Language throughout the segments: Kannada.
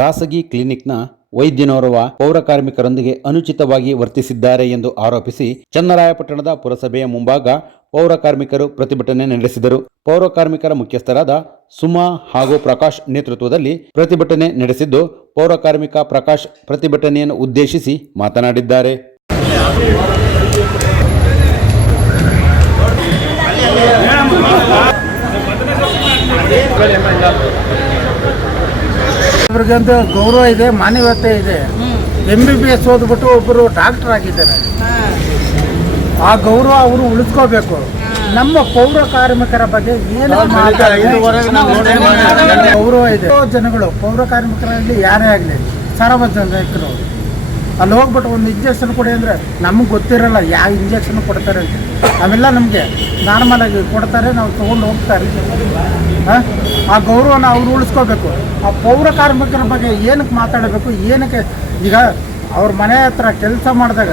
ಖಾಸಗಿ ಕ್ಲಿನಿಕ್ನ ವೈದ್ಯನೋರ್ವ ಪೌರ ಕಾರ್ಮಿಕರೊಂದಿಗೆ ಅನುಚಿತವಾಗಿ ವರ್ತಿಸಿದ್ದಾರೆ ಎಂದು ಆರೋಪಿಸಿ ಚನ್ನರಾಯಪಟ್ಟಣದ ಪುರಸಭೆಯ ಮುಂಭಾಗ ಪೌರ ಕಾರ್ಮಿಕರು ಪ್ರತಿಭಟನೆ ನಡೆಸಿದರು. ಪೌರ ಕಾರ್ಮಿಕರ ಮುಖ್ಯಸ್ಥರಾದ ಸುಮಾ ಹಾಗೂ ಪ್ರಕಾಶ್ ನೇತೃತ್ವದಲ್ಲಿ ಪ್ರತಿಭಟನೆ ನಡೆಸಿದ್ದು, ಪೌರ ಕಾರ್ಮಿಕ ಪ್ರಕಾಶ್ ಪ್ರತಿಭಟನೆಯನ್ನು ಉದ್ದೇಶಿಸಿ ಮಾತನಾಡಿದ್ದಾರೆ. ಅವ್ರಿಗಂತೂ ಗೌರವ ಇದೆ, ಮಾನವೀಯತೆ ಇದೆ. MBBS ಓದ್ಬಿಟ್ಟು ಒಬ್ಬರು ಡಾಕ್ಟರ್ ಆಗಿದ್ದಾರೆ. ಆ ಗೌರವ ಅವರು ಉಳಿಸ್ಕೋಬೇಕು. ನಮ್ಮ ಪೌರ ಕಾರ್ಮಿಕರ ಬಗ್ಗೆ ಏನು ಗೌರವ ಇದೆ. ಜನಗಳು ಪೌರ ಕಾರ್ಮಿಕರಲ್ಲಿ ಯಾರೇ ಆಗಲಿ, ಸಾರ್ವಜನಿಕರು ಅಲ್ಲಿ ಹೋಗ್ಬಿಟ್ಟು ಒಂದು ಇಂಜೆಕ್ಷನ್ ಕೊಡಿ ಅಂದರೆ ನಮಗೆ ಗೊತ್ತಿರಲ್ಲ ಯಾವ ಇಂಜೆಕ್ಷನ್ ಕೊಡ್ತಾರೆ ಅಂತ. ಅವೆಲ್ಲ ನಮಗೆ ನಾರ್ಮಲ್ ಆಗಿ ಕೊಡ್ತಾರೆ, ನಾವು ತೊಗೊಂಡು ಹೋಗ್ತಾರೆ. ಆ ಗೌರವನ ಅವ್ರು ಉಳಿಸ್ಕೋಬೇಕು. ಆ ಪೌರ ಕಾರ್ಮಿಕರ ಬಗ್ಗೆ ಏನಕ್ಕೆ ಮಾತಾಡಬೇಕು, ಏನಕ್ಕೆ ಈಗ ಅವ್ರ ಮನೆ ಹತ್ರ ಕೆಲಸ ಮಾಡಿದಾಗ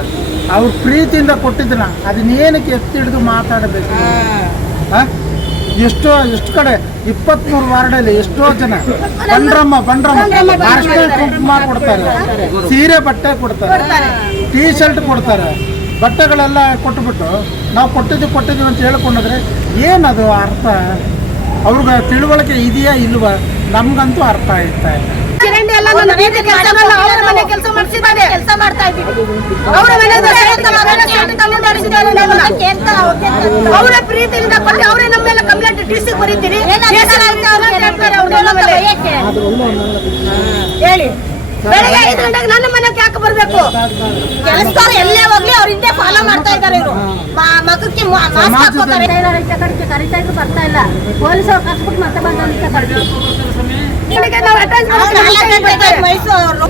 ಅವ್ರ ಪ್ರೀತಿಯಿಂದ ಕೊಟ್ಟಿದ್ದನ್ನ ಅದನ್ನೇನಕ್ಕೆ ಎತ್ತಿ ಹಿಡಿದು ಮಾತಾಡಬೇಕು? ಎಷ್ಟು ಕಡೆ 23 ವಾರ್ಡಲ್ಲಿ ಎಷ್ಟೋ ಜನ ಬಂಡ್ರಮ್ಮ ಅರ್ಶಿನ ಕುಂಕುಮ ಕೊಡ್ತಾರೆ, ಸೀರೆ ಬಟ್ಟೆ ಕೊಡ್ತಾರೆ, ಟೀ ಶರ್ಟ್ ಕೊಡ್ತಾರೆ, ಬಟ್ಟೆಗಳೆಲ್ಲ ಕೊಟ್ಟುಬಿಟ್ಟು ನಾವು ಕೊಟ್ಟಿದ್ದೀವಿ ಅಂತ ಹೇಳ್ಕೊಂಡ್ರೆ ಏನದು ಅರ್ಥ? ಅವ್ರಿಗೆ ತಿಳುವಳಿಕೆ ಇದೆಯಾ ಇಲ್ವಾ? ನಮ್ಗಂತೂ ಅರ್ಥ ಆಗ್ತಾ ಇಲ್ಲ. ಅವರ ಪ್ರೀತಿಯಿಂದ ಕೊಟ್ಟು ಅವರೇ ನಮ್ಮ ಮೇಲೆ ಕಂಪ್ಲೇಂಟ್ ಡಿಸಿ ಬರೀತೀರಿ ಹೇಳಿ. ಬೆಳಗ್ಗೆ 5 ಗಂಟೆಗೆ ನನ್ನ ಮನೆಗೆ ಯಾಕೆ ಬರ್ಬೇಕು? ಕೆಲಸದವ್ರು ಎಲ್ಲೇ ಹೋಗ್ಲಿ ಅವ್ರ ಹಿಂದೆ ಫಾಲೋ ಮಾಡ್ತಾ ಇದ್ದಾರೆ. ಇವರು ಮಗಕ್ಕೆ ಮಾಸ್ಕ್ ಹಾಕೋತಾರೆ. ಕರಿತಾ ಇದ್ರು ಬರ್ತಾ ಇಲ್ಲ. ಪೊಲೀಸರು ಕರ್ಸ್ಬಿಟ್ಟು ಮತ್ತೆ ಬಂದು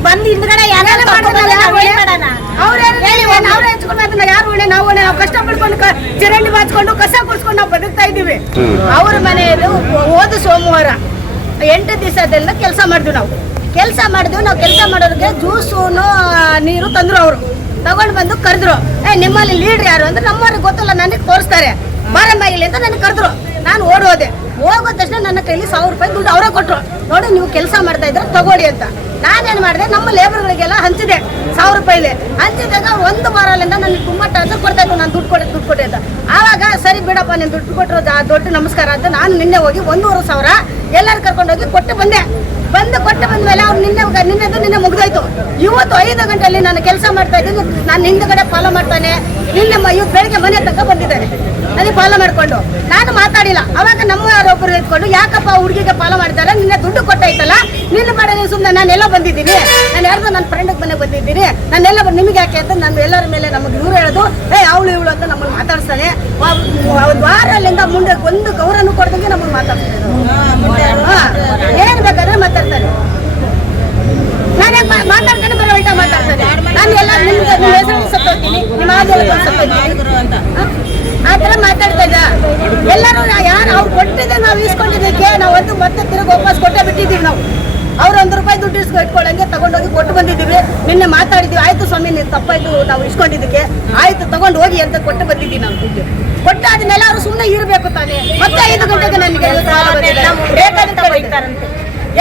ಬಂದು ಹಿಂದ್ಗಡೆ ಯಾರು ನಾವು ಕಷ್ಟ ಪಡ್ಕೊಂಡು ಚರಂಡಿ ಬಾಚ್ಕೊಂಡು ಕಸ ಕುಡ್ಸ್ಕೊಂಡು ನಾವು ಬದುಕ್ತಾ ಇದ್ದೀವಿ. ಅವ್ರ ಮನೆಯದು ಹೋದ ಸೋಮವಾರ 8 ದಿವಸದೆಲ್ಲ ಕೆಲಸ ಮಾಡಿದ್ವಿ. ನಾವು ಕೆಲಸ ಮಾಡೋರಿಗೆ ಜ್ಯೂಸು ನೀರು ತಂದ್ರು. ಅವರು ತಗೊಂಡು ಬಂದು ಕರೆದ್ರು. ನಿಮ್ಮಲ್ಲಿ ಲೀಡ್ರ್ ಯಾರು ಅಂದ್ರೆ ನಮ್ಮವ್ರಿಗೆ ಗೊತ್ತಲ್ಲ, ನನಗೆ ತೋರಿಸ್ತಾರೆ ಬಾರಮ್ಮ ಇಲ್ಲಿ ಅಂತ ನನಗೆ ಕರೆದ್ರು. ನಾನು ಓಡೋದೆ. ಹೋಗೋ ತಕ್ಷಣ ನನ್ನ ಕೈಲಿ 1000 ರೂಪಾಯಿ ದುಡ್ಡು ಅವರೇ ಕೊಟ್ಟರು. ನೋಡಿ ನೀವು ಕೆಲಸ ಮಾಡ್ತಾ ಇದ್ರೆ ತಗೊಳ್ಳಿ ಅಂತ. ನಾನೇನು ಮಾಡಿದೆ, ನಮ್ಮ ಲೇಬರ್ಗಳಿಗೆಲ್ಲ ಹಂಚಿದೆ 1000 ರೂಪಾಯಿಲಿ. ಹಂಚಿದಾಗ 1 ವಾರದಿಂದ ನನಗೆ ತುಂಬ ಟಾರ್ಚರ್ ಕೊಡ್ತಾ ಇತ್ತು. ನಾನು ದುಡ್ಡು ಕೊಡಿ ಅಂತ. ಆವಾಗ ಸರಿ ಬಿಡಪ್ಪ, ನೀನು ದುಡ್ಡು ಕೊಟ್ಟರು ದೊಡ್ಡ ನಮಸ್ಕಾರ ಅಂತ ನಾನು ನಿನ್ನೆ ಹೋಗಿ 1,500 ಎಲ್ಲರೂ ಕರ್ಕೊಂಡೋಗಿ ಕೊಟ್ಟು ಬಂದೆ. ಕೊಟ್ಟು ಬಂದ ಮೇಲೆ ಅವ್ರು ನಿನ್ನೆ ಮುಗಿದೋಯ್ತು. ಇವತ್ತು 5 ಗಂಟೆಯಲ್ಲಿ ನಾನು ಕೆಲಸ ಮಾಡ್ತಾ ಇದ್ದೀನಿ. ನಾನು ಹಿಂದ್ಗಡೆ ಫಾಲೋ ಮಾಡ್ತಾನೆ. ಇವತ್ತು ಬೆಳಗ್ಗೆ ಮನೆ ತನಕ ಬಂದಿದ್ದಾನೆ ನನಗೆ ಫಾಲೋ ಮಾಡ್ಕೊಂಡು. ನಾನು ಮಾತಾಡಿಲ್ಲ. ಅವಾಗ ನಮ್ಮ ಯಾರೊಬ್ಬರು ಎತ್ಕೊಂಡು ಯಾಕಪ್ಪ ಹುಡುಗಿಗೆ ಫಾಲೋ ಮಾಡಿದ್ದಾರೆ, ನಿನ್ನೆ ದುಡ್ಡು ಕೊಟ್ಟಾಯ್ತಲ್ಲ, ನಿನ್ನ ಮಾಡಿ ನೀವು ಸುಮ್ಮನೆ ನಾನೆಲ್ಲ ಬಂದಿದ್ದೀನಿ, ನಾನು ಯಾರ್ದು ನನ್ನ ಫ್ರೆಂಡಿಗೆ ಮನೆಗೆ ಬಂದಿದ್ದೀನಿ, ನಾನೆಲ್ಲ ನಿಮಗೆ ಯಾಕೆ ಅಂತ ನಾನು ಎಲ್ಲರ ಮೇಲೆ ನಮಗೆ ಇವ್ರು ಹೇಳೋದು ಅವಳು ಅಂತ ನಮ್ಮನ್ನು ಮಾತಾಡ್ತಾನೆ. ವಾರಲ್ಲಿಂದ ಮುಂದೆ ಒಂದು ಗೌರವನು ಕೊಡ್ದಂಗೆ ನಮ್ಮನ್ನು ಮಾತಾಡ್ತಾನೆ. ಏನ್ ಬೇಕಾದ್ರೆ ಮಾತಾಡ್ತಾನೆ. ನಾನೇ ಮಾತಾಡ್ತಾನೆ, ಬರೋ ಉಲ್ಟಾ ಮಾತಾಡ್ತಾನೆ. ನಾನು ಎಲ್ಲ ನಿಮ್ಮ ಹೆಸರು ಸತ್ತೋಗ್ತೀನಿ, ನಿಮ್ಮ ಆ ಥರ ಮಾತಾಡ್ತಾ ಇದ್ದ. ಎಲ್ಲರೂ ಯಾರು ಅವ್ರು ಕೊಟ್ಟಿದ್ದೆ ನಾವು ಈಸ್ಕೊಂಡಿದ್ದಕ್ಕೆ ನಾವು ಮತ್ತೆ ತಿರುಗಿ ವಾಪಸ್ ಕೊಟ್ಟೇ ಬಿಟ್ಟಿದ್ದೀವಿ. ನಾವು ಅವ್ರು 1 ರೂಪಾಯಿ ದುಡ್ಡು ಇಟ್ಕೊಳ್ಳಂಗೆ ತಗೊಂಡೋಗಿ ಕೊಟ್ಟು ಬಂದಿದ್ದೀವಿ. ನಿನ್ನೆ ಮಾತಾಡಿದ್ವಿ. ಆಯ್ತು ಸ್ವಾಮಿ, ನೀವು ತಪ್ಪಾಯ್ತು, ನಾವು ಇಸ್ಕೊಂಡಿದ್ದಕ್ಕೆ ಆಯ್ತು ತಗೊಂಡು ಹೋಗಿ ಅಂತ ಕೊಟ್ಟು ಬಂದಿದ್ದೀವಿ. ನಾವು ದುಡ್ಡು ಕೊಟ್ಟು ಅದನ್ನೆಲ್ಲ ಅವ್ರು ಸುಮ್ಮನೆ ಇರಬೇಕು ತಾನೆ. ಮತ್ತೆ 5 ಗಂಟೆಗೆ ನನಗೆ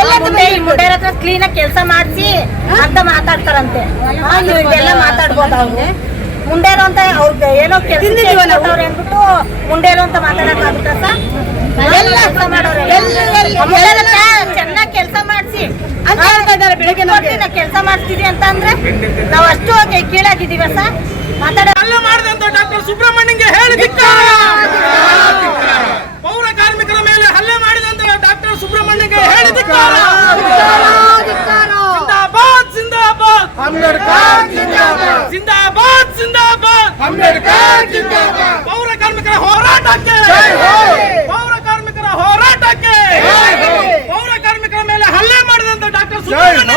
ಎಲ್ಲ ಕ್ಲೀನ್ ಆಗಿ ಕೆಲಸ ಮಾಡಿಸಿ ಅಂತ ಮಾತಾಡ್ತಾರಂತೆ. ಇದೆಲ್ಲ ಮಾತಾಡ್ಬೋದು. ಅವ್ರು ಮುಂಡೇರು ಅಂತ ಅವ್ರಿಗೆ ಏನೋ ಅಂದ್ಬಿಟ್ಟು ಮುಂಡೇರು ಅಂತ ಮಾತಾಡಕ್ಕಾಗುತ್ತ ಸರ್? ಚೆನ್ನಾಗಿ ಕೆಲಸ ಮಾಡಿಸಿ ಬೆಳಗ್ಗೆ ಕೆಲಸ ಮಾಡ್ತೀವಿ ಅಂತ ಅಂದ್ರೆ ನಾವು ಅಷ್ಟು ಕೀಳಾಗಿದ್ದೀವ ಸರ್. ಮಾಡಿದಂತ ಡಾಕ್ಟರ್ ಸುಬ್ರಹ್ಮಣ್ಯಂಗೆ ಹೇಳಿ, ಪೌರ ಕಾರ್ಮಿಕರ ಮೇಲೆ ಹಲ್ಲೆ ಮಾಡಿದಂತ ಡಾಕ್ಟರ್ ಸುಬ್ರಹ್ಮಣ್ಯಂಗೆ ಹೇಳಿ ಜಿಂದಾಬಾದ್ ಜಿಂದಾಬಾದ್ ಅಂಬೇಡ್ಕರ್ ಜಿಂದಾಬಾದ್ ಜಿಂದಾಬಾದ್ ಜಿಂದಾಬಾದ್ ಅಂಬೇಡ್ಕರ್ ಜಿಂದಾಬಾದ್. ಪೌರ ಕಾರ್ಮಿಕರ ಹೋರಾಟಕ್ಕೆ, ಪೌರ ಕಾರ್ಮಿಕರ ಹೋರಾಟಕ್ಕೆ, ಪೌರ ಕಾರ್ಮಿಕರ ಮೇಲೆ ಹಲ್ಲೆ ಮಾಡಿದಂತ ಡಾಕ್ಟರ್ ಸುಬ್ರಹ್ಮಣ್ಯ